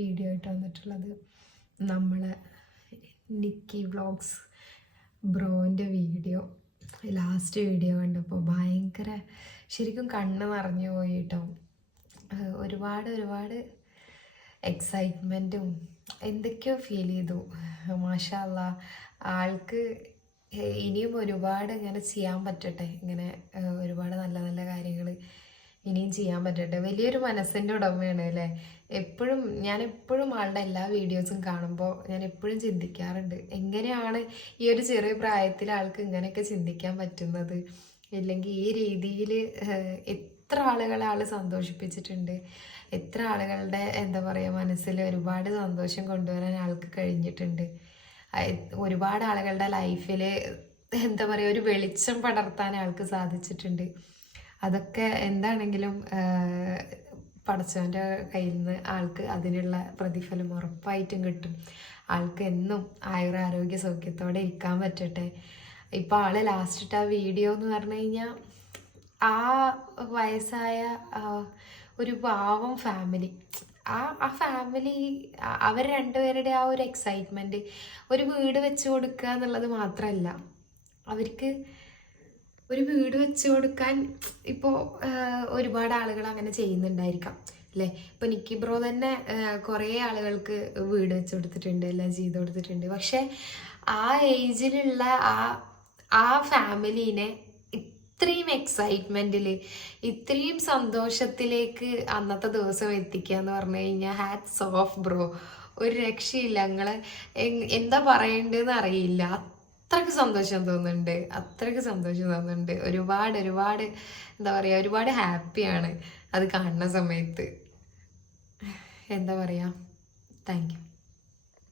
Video ആയിട്ട് വന്നിട്ടുള്ളത്. നമ്മളെ നിക്കി വ്ളോഗ്സ് ബ്രോൻ്റെ വീഡിയോ, ലാസ്റ്റ് വീഡിയോ കണ്ടപ്പോൾ ഭയങ്കര ശരിക്കും കണ്ണ് നിറഞ്ഞു പോയി കേട്ടോ. ഒരുപാട് എക്സൈറ്റ്മെൻറ്റും എന്തൊക്കെയോ ഫീൽ ചെയ്തു. മാഷാ അല്ലാ, ആൾക്ക് ഇനിയും ഒരുപാട് ഇങ്ങനെ ചെയ്യാൻ പറ്റട്ടെ, ഇങ്ങനെ ഒരുപാട് നല്ല നല്ല കാര്യങ്ങൾ ഇനിയും ചെയ്യാൻ പറ്റട്ടെ. വലിയൊരു മനസ്സിൻ്റെ ഉടമയാണ് അല്ലേ. ഞാൻ എപ്പോഴും ആളുടെ എല്ലാ വീഡിയോസും കാണുമ്പോൾ ഞാൻ എപ്പോഴും ചിന്തിക്കാറുണ്ട്, എങ്ങനെയാണ് ഈ ഒരു ചെറിയ പ്രായത്തിൽ ആൾക്ക് ഇങ്ങനെയൊക്കെ ചിന്തിക്കാൻ പറ്റുന്നത്, ഇല്ലെങ്കിൽ ഈ രീതിയിൽ എത്ര ആളുകളെ ആൾ സന്തോഷിപ്പിച്ചിട്ടുണ്ട്, എത്ര ആളുകളുടെ എന്താ പറയുക മനസ്സിൽ ഒരുപാട് സന്തോഷം കൊണ്ടുവരാൻ ആൾക്ക് കഴിഞ്ഞിട്ടുണ്ട്, ഒരുപാട് ആളുകളുടെ ലൈഫിൽ എന്താ പറയുക ഒരു വെളിച്ചം പടർത്താൻ ആൾക്ക് സാധിച്ചിട്ടുണ്ട്. അതൊക്കെ എന്താണെങ്കിലും പടച്ചവൻ്റെ കയ്യിൽ നിന്ന് ആൾക്ക് അതിനുള്ള പ്രതിഫലം ഉറപ്പായിട്ടും കിട്ടും. ആൾക്ക് എന്നും ആരോഗ്യ സൗഖ്യത്തോടെ ഇരിക്കാൻ പറ്റട്ടെ. ഇപ്പോൾ ആള് ലാസ്റ്റിട്ട് ആ വീഡിയോ എന്ന് പറഞ്ഞു കഴിഞ്ഞാൽ ആ വയസ്സായ ഒരു പാവം ഫാമിലി, ആ ഫാമിലി അവർ രണ്ടുപേരുടെ ആ ഒരു എക്സൈറ്റ്മെൻറ്റ്, ഒരു വീട് വെച്ച് കൊടുക്കുക എന്നുള്ളത് മാത്രമല്ല, അവർക്ക് ഒരു വീട് വെച്ച് കൊടുക്കാൻ ഇപ്പോൾ ഒരുപാട് ആളുകൾ അങ്ങനെ ചെയ്യുന്നുണ്ടായിരിക്കാം അല്ലേ. ഇപ്പോൾ നിക്കി ബ്രോ തന്നെ കുറേ ആളുകൾക്ക് വീട് വെച്ച് കൊടുത്തിട്ടുണ്ട്, എല്ലാം ചെയ്ത് കൊടുത്തിട്ടുണ്ട്. പക്ഷെ ആ ഏജിലുള്ള ആ ഫാമിലീനെ ഇത്രയും എക്സൈറ്റ്മെൻറ്റിൽ, ഇത്രയും സന്തോഷത്തിലേക്ക് അന്നത്തെ ദിവസം എത്തിക്കുക എന്ന് പറഞ്ഞു കഴിഞ്ഞാൽ ഹാറ്റ്സ് ഓഫ് ബ്രോ. ഒരു രക്ഷയില്ല. നിങ്ങളെ എന്താ പറയേണ്ടതെന്ന് അറിയില്ല. അത്രയ്ക്ക് സന്തോഷം തോന്നുന്നുണ്ട്. ഒരുപാട് എന്താ പറയുക, ഒരുപാട് ഹാപ്പിയാണ് അത് കാണുന്ന സമയത്ത്. എന്താ പറയുക, താങ്ക് യു.